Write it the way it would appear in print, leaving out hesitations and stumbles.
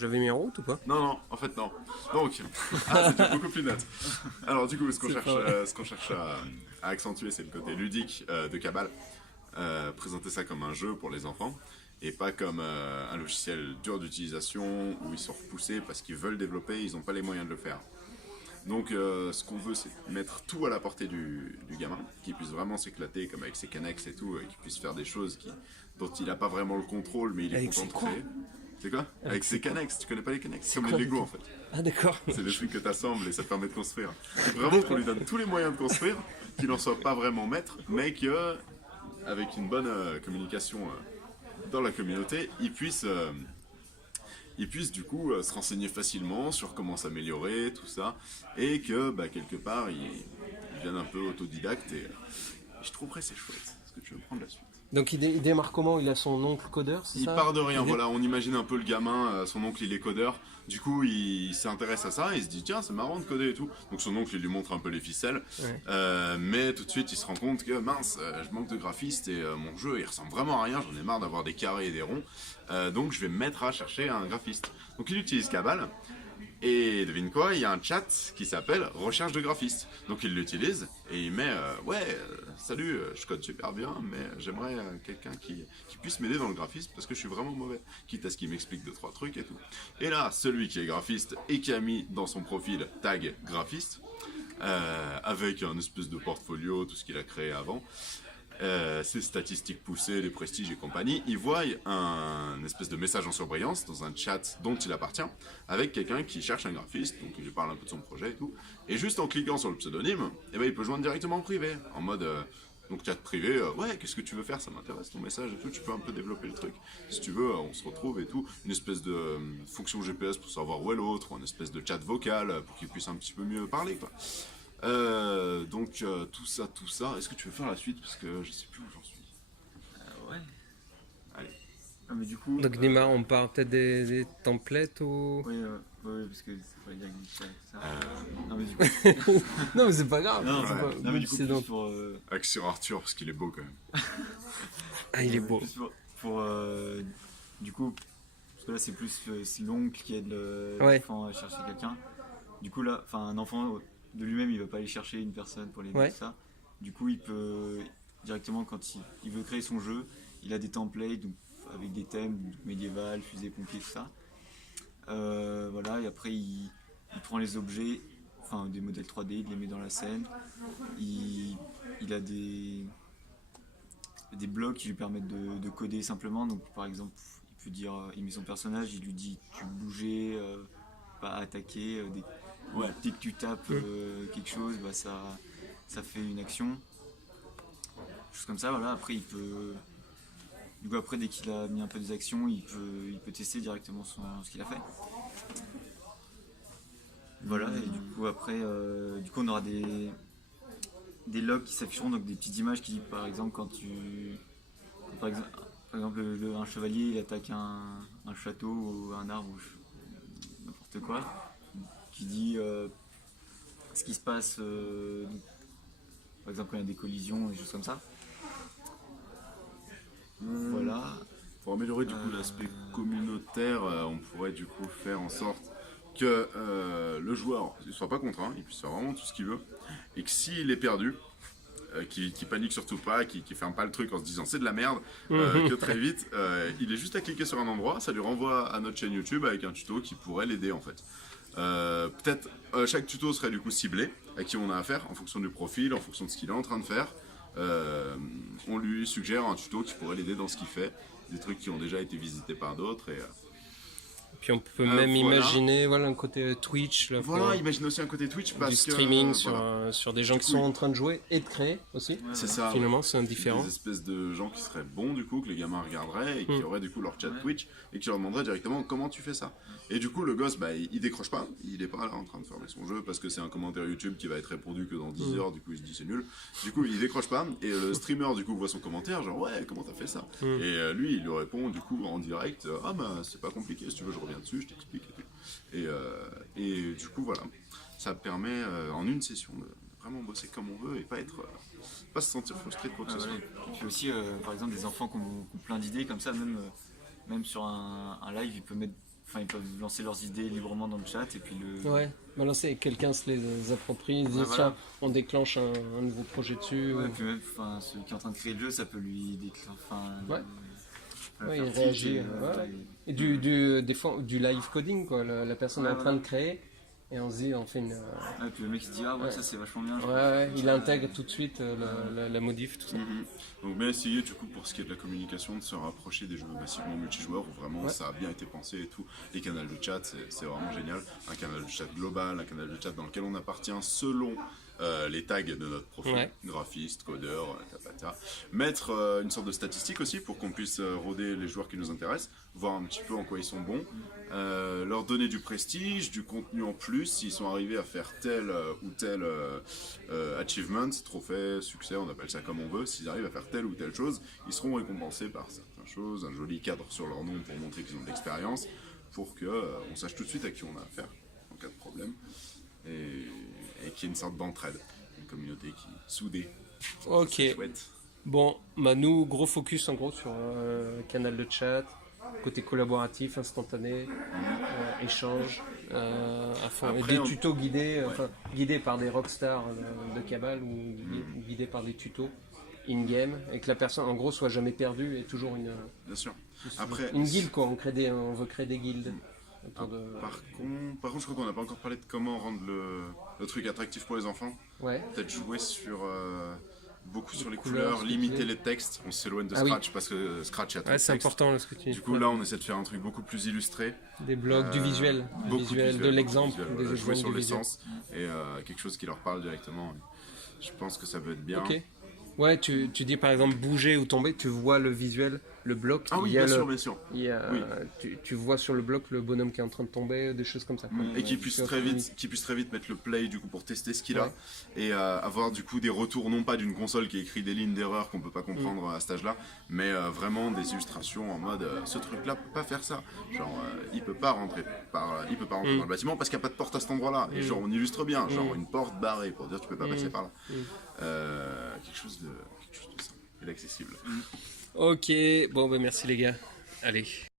Je l'avais mis en route ou pas? Non, en fait non. Donc, c'était beaucoup plus net. Alors du coup, ce qu'on cherche à accentuer, c'est le côté ludique de Cabal. Présenter ça comme un jeu pour les enfants et pas comme un logiciel dur d'utilisation où ils sont repoussés parce qu'ils veulent développer, ils n'ont pas les moyens de le faire. Donc ce qu'on veut, c'est mettre tout à la portée du gamin, qu'il puisse vraiment s'éclater comme avec ses connexes et tout, et qu'il puisse faire des choses dont il n'a pas vraiment le contrôle, mais il est Avec content ses de quoi? créer. C'est quoi? Avec ses connexes, tu connais pas les connexes? C'est comme quoi, les Lego les- en fait. Ah d'accord. C'est des trucs que tu assembles et ça te permet de construire. C'est vraiment qu'on lui donne tous les moyens de construire, qu'il n'en soit pas vraiment maître, mais que avec une bonne communication dans la communauté, il puisse du coup se renseigner facilement sur comment s'améliorer, tout ça, et que quelque part il devienne un peu autodidacte et je trouverais c'est chouette. Est-ce que tu veux prendre la suite? Donc il démarre comment? Il a son oncle codeur, c'est Il ça? part de rien, voilà, on imagine un peu le gamin, son oncle il est codeur, du coup il s'intéresse à ça et il se dit tiens c'est marrant de coder et tout, donc son oncle il lui montre un peu les ficelles, Ouais. mais tout de suite il se rend compte que mince, je manque de graphiste et mon jeu il ressemble vraiment à rien, j'en ai marre d'avoir des carrés et des ronds, donc je vais me mettre à chercher un graphiste. Donc il utilise Cabal. Et devine quoi, il y a un chat qui s'appelle recherche de graphiste. Donc il l'utilise et il met salut, je code super bien, mais j'aimerais quelqu'un qui puisse m'aider dans le graphisme parce que je suis vraiment mauvais. Quitte à ce qu'il m'explique 2-3 trucs et tout. Et là, celui qui est graphiste et qui a mis dans son profil tag graphiste, avec un espèce de portfolio, tout ce qu'il a créé avant, ses statistiques poussées, les prestiges et compagnie, il voit un espèce de message en surbrillance dans un chat dont il appartient, avec quelqu'un qui cherche un graphiste, donc il lui parle un peu de son projet et tout, et juste en cliquant sur le pseudonyme, il peut joindre directement en privé, en mode, donc chat privé, ouais, qu'est-ce que tu veux faire, ça m'intéresse ton message et tout, tu peux un peu développer le truc, si tu veux, on se retrouve et tout, une espèce de fonction GPS pour savoir où est l'autre, ou une espèce de chat vocal pour qu'il puisse un petit peu mieux parler, quoi. Donc tout ça, est-ce que tu veux faire la suite parce que je sais plus où j'en suis. Ouais. Allez. Ah, mais du coup. Donc démarre, on part peut-être des templates ou... Oui, parce que c'est pas bien ça. Non, mais du coup. Non mais c'est pas grave. Non, c'est ouais. pas- non, mais du coup, c'est plus dans- pour. Action Arthur parce qu'il est beau quand même. Ah il est beau. Plus pour, du coup, parce que là c'est plus c'est l'oncle qui aide Ouais. l'enfant à chercher quelqu'un. Du coup là, un enfant de lui-même il va pas aller chercher une personne pour l'aider, Ouais. tout ça. Du coup il peut directement quand il veut créer son jeu, il a des templates donc, avec des thèmes donc, médiéval, fusée, pompier, tout ça. Voilà, et après il prend les objets, enfin des modèles 3D, il les met dans la scène. Il a des blocs qui lui permettent de coder simplement. Donc par exemple, il peut dire, il met son personnage, il lui dit tu bouger, pas attaquer. Dès que tu tapes quelque chose, ça fait une action. Choses comme ça, voilà. Après, il peut. Du coup, après, dès qu'il a mis un peu des actions, il peut tester directement ce qu'il a fait. Voilà, et du coup, après, on aura des logs qui s'afficheront, donc des petites images qui, par exemple, par exemple un chevalier il attaque un château ou un arbre ou n'importe quoi, qui dit ce qui se passe, par exemple quand il y a des collisions et des choses comme ça. Voilà. Pour améliorer du coup l'aspect communautaire, on pourrait du coup faire en sorte que le joueur ne soit pas contraint, il puisse faire vraiment tout ce qu'il veut, et que s'il est perdu, qui panique surtout pas, qui ferme pas le truc en se disant c'est de la merde, que très vite, il est juste à cliquer sur un endroit, ça lui renvoie à notre chaîne YouTube avec un tuto qui pourrait l'aider en fait. Peut-être chaque tuto serait du coup ciblé à qui on a affaire en fonction du profil, en fonction de ce qu'il est en train de faire. On lui suggère un tuto qui pourrait l'aider dans ce qu'il fait, des trucs qui ont déjà été visités par d'autres et Puis on peut même voilà. imaginer un côté Twitch là, voilà, pour imagine aussi un côté Twitch parce du que streaming voilà. sur des gens Du qui coup, sont en train de jouer et de créer aussi. C'est ça. Finalement, c'est indifférent. Des espèces de gens qui seraient bons du coup, que les gamins regarderaient et qui auraient du coup leur chat Twitch et qui leur demanderaient directement comment tu fais ça. Et du coup le gosse il décroche pas, il est pas là en train de fermer son jeu parce que c'est un commentaire YouTube qui va être répondu que dans 10 heures, du coup il se dit c'est nul. Du coup il décroche pas et le streamer du coup voit son commentaire genre ouais comment t'as fait ça. Et lui il lui répond du coup en direct ah bah c'est pas compliqué, si tu veux je reviens dessus, je t'explique et tout. Et du coup voilà, ça permet en une session de vraiment bosser comme on veut et pas se sentir frustré de quoi que ce soit. Et puis aussi, par exemple, des enfants qui ont plein d'idées comme ça, même sur un live, il peut mettre Enfin, ils peuvent lancer leurs idées librement dans le chat et puis Ouais, balancer, quelqu'un se les approprie, il se dit Ouais, voilà. tiens, on déclenche un nouveau projet dessus. Ouais, ou- et puis même, enfin, celui qui est en train de créer le jeu, ça peut lui déclencher. Enfin, Ouais. le Ouais, faire il tilt réagit, et, ouais. et- Et des fois, du live coding, quoi. La personne Ouais, est en train voilà. de créer et on se dit, on fait une. ouais, puis le mec il se dit ah ouais, Ouais. ça c'est vachement bien. je Ouais, crois que je ouais, vais il faire ça. intègre tout de suite la modif, tout ça. Mhm. Donc bien essayer du coup pour ce qui est de la communication de se rapprocher des jeux massivement multijoueurs où vraiment Ouais. ça a bien été pensé et tout. Les canaux de chat c'est vraiment génial. Un canal de chat global, un canal de chat dans lequel on appartient selon les tags de notre profil, Ouais. graphiste, codeur, tapata. Mettre une sorte de statistique aussi pour qu'on puisse rôder les joueurs qui nous intéressent, voir un petit peu en quoi ils sont bons, leur donner du prestige, du contenu en plus s'ils sont arrivés à faire tel ou tel achievement, trophée, succès, on appelle ça comme on veut. S'ils arrivent à faire telle ou telle chose, ils seront récompensés par certaines choses, un joli cadre sur leur nom pour montrer qu'ils ont de l'expérience, pour que on sache tout de suite à qui on a affaire en cas de problème, et qu'il y ait une sorte d'entraide, une communauté qui soudée. Ok. C'est chouette. Bon, bah nous, gros focus en gros sur canal de chat, côté collaboratif, instantané, échange, à fond. Après, et des on- tutos guidés, enfin guidés par des rockstars de Cabal ou guidés par des tutos in-game, et que la personne en gros soit jamais perdue et toujours Bien sûr. Après, une guilde quoi. On veut créer des guildes. autour de... par contre, je crois qu'on n'a pas encore parlé de comment rendre le truc attractif pour les enfants. Ouais. Peut-être jouer sur beaucoup sur les couleurs, couleurs, ce que tu limiter dis. les textes. On s'éloigne de Ah oui. Scratch parce que Scratch, il y a trop Ouais, de c'est texte. important ce que tu dis. Du coup, là, on essaie de faire un truc beaucoup plus illustré. Des blogs, du visuel, Beaucoup de l'exemple, beaucoup de visuel, des voilà, jouer exemples sur du visuel. l'essence et quelque chose qui leur parle directement. Je pense que ça peut être bien. Ok. Ouais, tu dis par exemple bouger ou tomber, tu vois le visuel, le bloc. Ah oui, il y a bien le- sûr, bien sûr. il y a- Oui. tu vois sur le bloc le bonhomme qui est en train de tomber, des choses comme ça. quoi. Et qu'il puisse Tu vois, très vite mettre le play du coup pour tester ce qu'il a Ouais. et avoir du coup des retours non pas d'une console qui écrit des lignes d'erreur qu'on peut pas comprendre à cet âge-là, mais vraiment des illustrations en mode ce truc-là peut pas faire ça. Genre il peut pas rentrer dans le bâtiment parce qu'il n'y a pas de porte à cet endroit-là. Et genre on illustre bien, genre une porte barrée pour dire tu peux pas passer par là. Quelque chose de simple et d'accessible. Ok, bon ben merci les gars. Allez.